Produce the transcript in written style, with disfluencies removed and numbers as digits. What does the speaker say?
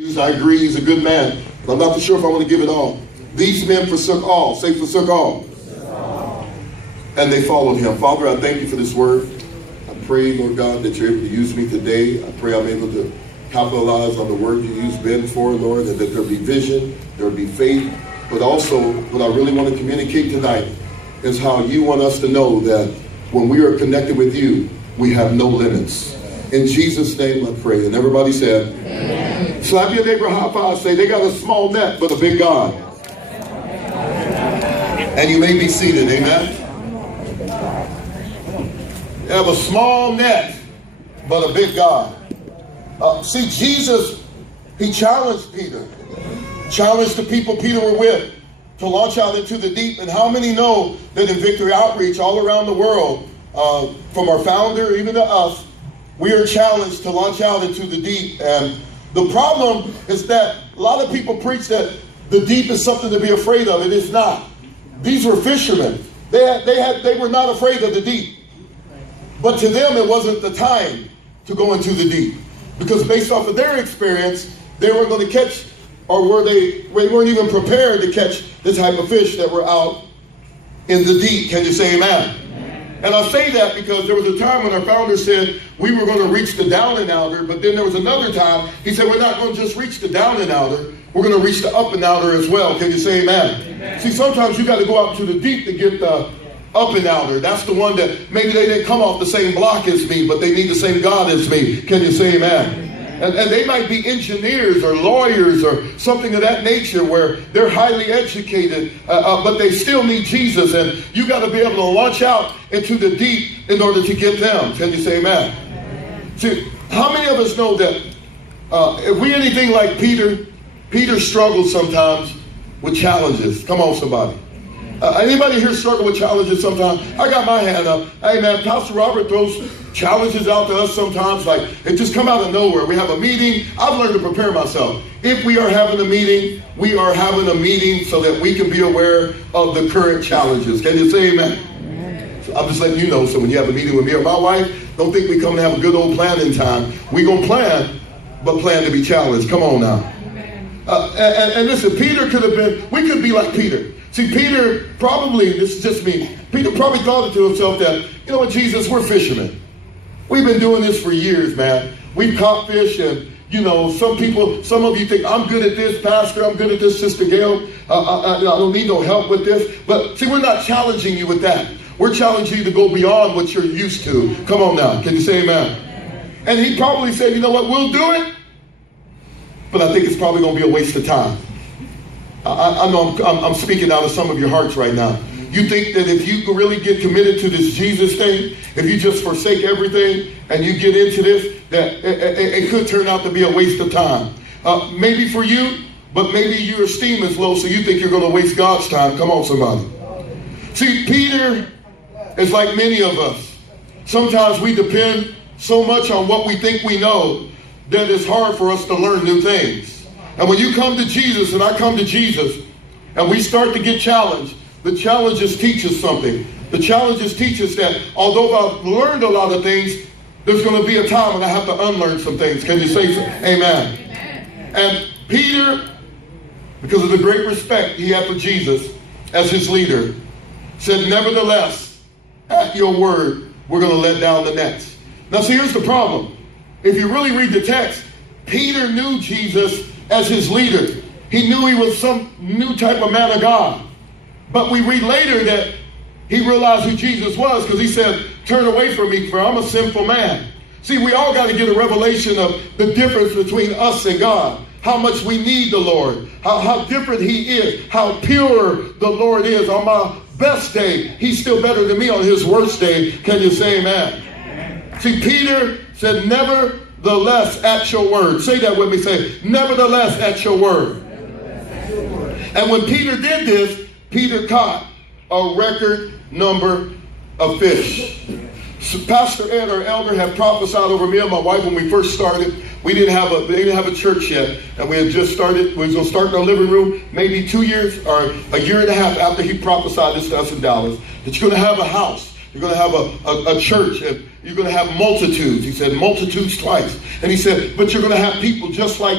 I agree, he's a good man, but I'm not sure if I want to give it all. These men forsook all. Say forsook all. And they followed him. Father, I thank you for this word. I pray, Lord God, that you're able to use me today. I pray I'm able to capitalize on the word you used Ben for, Lord, and that there be vision, there be faith. But also, what I really want to communicate tonight is how you want us to know that when we are connected with you, we have no limits. In Jesus' name I pray. And everybody said, amen. Slap your neighbor high five. Say, they got a small net, but a big God. And you may be seated. Amen. They have a small net, but a big God. See, Jesus, he challenged Peter. Challenged the people Peter were with to launch out into the deep. And how many know that in Victory Outreach all around the world, from our founder even to us, we are challenged to launch out into the deep. And the problem is that a lot of people preach that the deep is something to be afraid of. It is not. These were fishermen. They were not afraid of the deep. But to them, it wasn't the time to go into the deep. Because based off of their experience, they weren't going to catch, or they weren't even prepared to catch the type of fish that were out in the deep. Can you say amen? And I say that because there was a time when our founder said we were going to reach the down and outer, but then there was another time he said we're not going to just reach the down and outer, we're going to reach the up and outer as well. Can you say amen? Amen. See, sometimes you got to go out to the deep to get the up and outer. That's the one that maybe they didn't come off the same block as me, but they need the same God as me. Can you say amen? And they might be engineers or lawyers or something of that nature where they're highly educated, but they still need Jesus. And you got to be able to launch out into the deep in order to get them. Can you say amen? See, how many of us know that if we anything like Peter struggles sometimes with challenges. Come on, somebody. Anybody here struggle with challenges sometimes? I got my hand up. Hey, man, Pastor Robert throws challenges out to us sometimes. Like, it just come out of nowhere. We have a meeting. I've learned to prepare myself. If we are having a meeting, we are having a meeting so that we can be aware of the current challenges. Can you say amen? So I'm just letting you know. So when you have a meeting with me or my wife, don't think we come to have a good old planning time. We going to plan, but plan to be challenged. Come on now. And listen, Peter could have been, we could be like Peter. See, Peter probably, this is just me, Peter probably thought it to himself that, you know what, Jesus, we're fishermen. We've been doing this for years, man. We've caught fish, and, you know, some of you think, I'm good at this, Pastor, I'm good at this, Sister Gail. I don't need no help with this. But see, we're not challenging you with that. We're challenging you to go beyond what you're used to. Come on now. Can you say amen? And he probably said, you know what, we'll do it, but I think it's probably going to be a waste of time. I know I'm speaking out of some of your hearts right now. You think that if you really get committed to this Jesus thing, if you just forsake everything and you get into this, that it could turn out to be a waste of time. Maybe for you, but maybe your esteem is low, so you think you're going to waste God's time. Come on, somebody. See, Peter is like many of us. Sometimes we depend so much on what we think we know that it's hard for us to learn new things. And when you come to Jesus, and I come to Jesus, and we start to get challenged, the challenges teach us something. The challenges teach us that although I've learned a lot of things, there's going to be a time when I have to unlearn some things. Can you say so? Amen. And Peter, because of the great respect he had for Jesus as his leader, said, nevertheless, at your word, we're going to let down the nets. Now, see, here's the problem. If you really read the text, Peter knew Jesus as his leader. He knew he was some new type of man of God. But we read later that he realized who Jesus was because he said, turn away from me, for I'm a sinful man. See, we all got to get a revelation of the difference between us and God. How much we need the Lord. How different he is. How pure the Lord is. On my best day, he's still better than me on his worst day. Can you say amen? See, Peter said, nevertheless at your word. Say that with me. Say, nevertheless at your word. And when Peter did this, Peter caught a record number of fish. So Pastor Ed, our elder, had prophesied over me and my wife when we first started. They didn't have a church yet, and we had just started. We was going to start in our living room maybe 2 years or a year and a half after he prophesied this to us in Dallas. That you're going to have a house. You're going to have a church, and you're going to have multitudes. He said multitudes twice. And he said, but you're going to have people just like you.